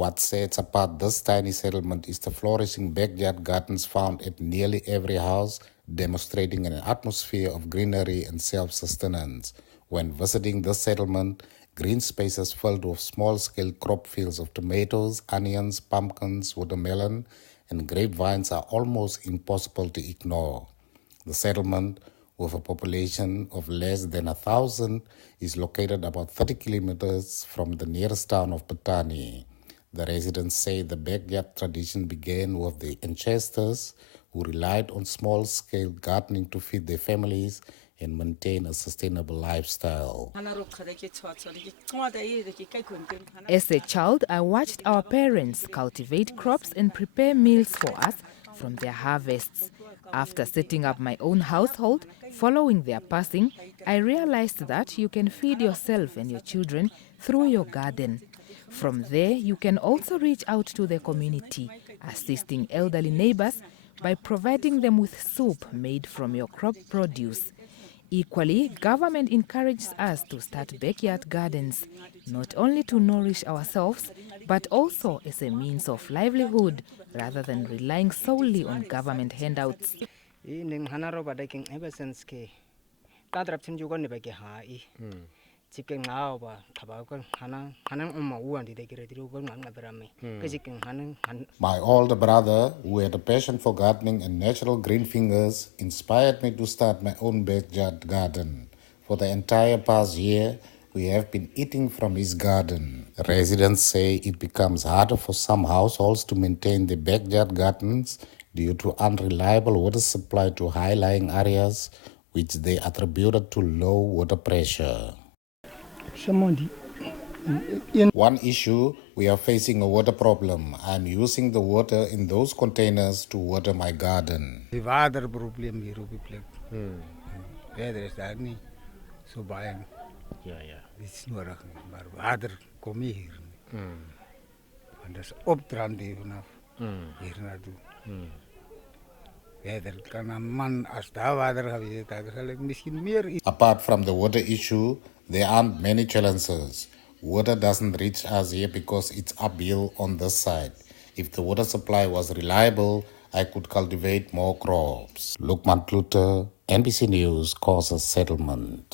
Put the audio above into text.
What sets apart this tiny settlement is the flourishing backyard gardens found at nearly every house, demonstrating an atmosphere of greenery and self-sustenance. When visiting this settlement, green spaces filled with small-scale crop fields of tomatoes, onions, pumpkins, watermelon, and grapevines are almost impossible to ignore. The settlement, with a population of less than 1,000, is located about 30 kilometers from the nearest town of Patani. The residents say the backyard tradition began with the ancestors who relied on small-scale gardening to feed their families and maintain a sustainable lifestyle. As a child, I watched our parents cultivate crops and prepare meals for us from their harvests. After setting up my own household, following their passing, I realized that you can feed yourself and your children through your garden. From there, you can also reach out to the community, assisting elderly neighbors by providing them with soup made from your crop produce. Equally, government encourages us to start backyard gardens, not only to nourish ourselves, but also as a means of livelihood rather than relying solely on government handouts. My older brother, who had a passion for gardening and natural green fingers, inspired me to start my own backyard garden. For the entire past year, we have been eating from his garden. Residents say it becomes harder for some households to maintain their backyard gardens due to unreliable water supply to high-lying areas, which they attributed to low water pressure. One issue, we are facing a water problem. I'm using the water in those containers to water my garden. The water problem here, weather is that niet zo bij. Ja. Het is nodig, maar water kom je hier niet. En dat is opdranden vanaf hier naartoe. Weather kan een man, als daar water gaat, dan zal ik misschien meer. Apart from the water issue, there aren't many challenges. Water doesn't reach us here because it's uphill on this side. If the water supply was reliable, I could cultivate more crops. Lukman Klute, NBC News, Kosis Settlement.